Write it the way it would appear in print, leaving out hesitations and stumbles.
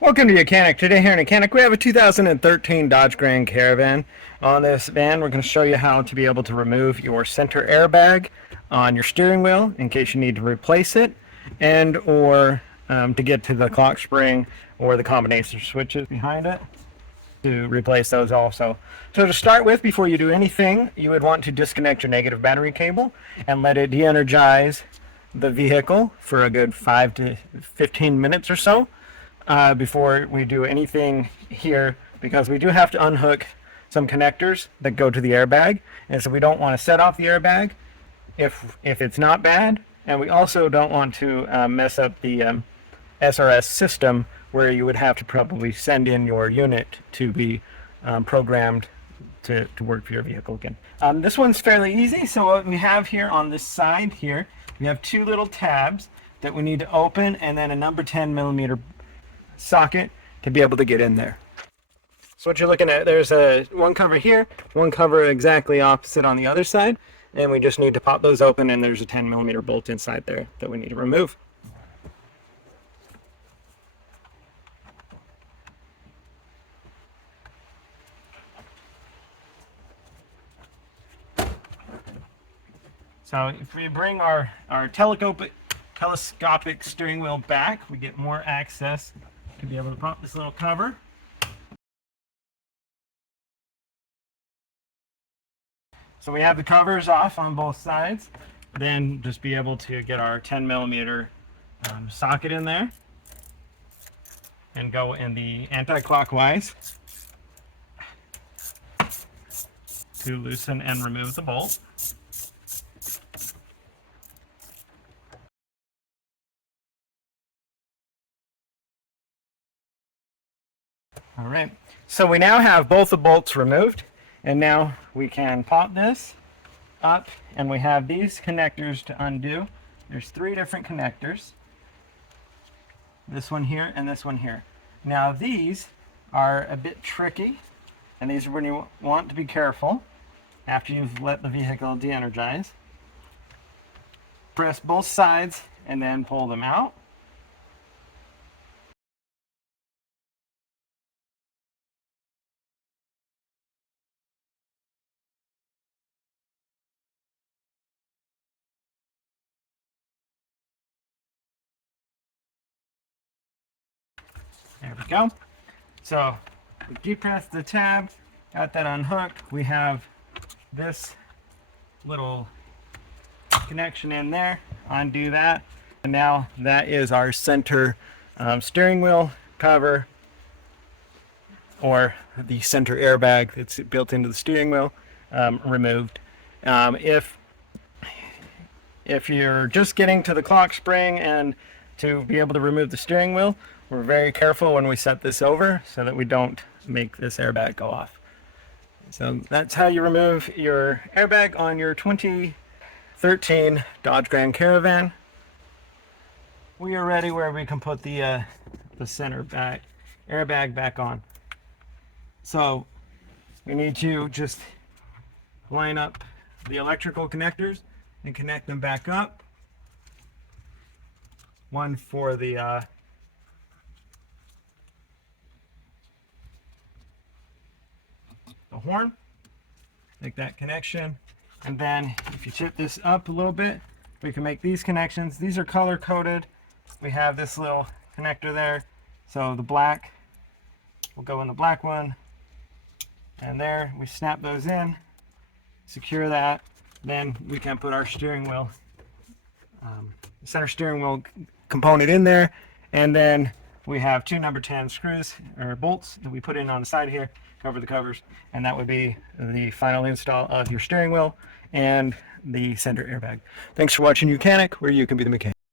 Welcome to YOUCANIC. Today here in YOUCANIC we have a 2013 Dodge Grand Caravan. On this van we're going to show you how to be able to remove your center airbag on your steering wheel in case you need to replace it, and or to get to the clock spring or the combination switches behind it to replace those also. So to start with, before you do anything, you would want to disconnect your negative battery cable and let it de-energize the vehicle for a good 5 to 15 minutes or so. Before we do anything here, because we do have to unhook some connectors that go to the airbag, and so we don't want to set off the airbag if it's not bad, and we also don't want to mess up the SRS system, where you would have to probably send in your unit to be programmed to work for your vehicle again. This one's fairly easy. So what we have here on this side here, we have two little tabs that we need to open, and then a number 10 millimeter socket to be able to get in there. So what you're looking at, there's one cover here, one cover exactly opposite on the other side, and we just need to pop those open, and there's a 10 millimeter bolt inside there that we need to remove. So if we bring our telescopic steering wheel back, we get more access to be able to pop this little cover. So we have the covers off on both sides. Then just be able to get our 10 millimeter socket in there and go in the anti-clockwise to loosen and remove the bolt. All right, so we now have both the bolts removed, and now we can pop this up, and we have these connectors to undo. There's three different connectors, this one here and this one here. Now these are a bit tricky, and these are when you want to be careful after you've let the vehicle de-energize. Press both sides and then pull them out. There we go. So we depress the tab, got that unhooked. We have this little connection in there. Undo that. And now that is our center steering wheel cover, or the center airbag that's built into the steering wheel, removed. If you're just getting to the clock spring and to be able to remove the steering wheel, we're very careful when we set this over so that we don't make this airbag go off. So that's how you remove your airbag on your 2013 Dodge Grand Caravan. We are ready where we can put the center airbag back on. So we need to just line up the electrical connectors and connect them back up. One for the horn, make that connection, and then if you tip this up a little bit, we can make these connections. These are color coded. We have this little connector there, so the black will go in the black one, and there we snap those in, secure that. Then we can put our steering wheel, center steering wheel component in there, and then we have two number 10 screws or bolts that we put in on the side here, cover the covers, and that would be the final install of your steering wheel and the center airbag. Thanks for watching YOUCANIC, where you can be the mechanic.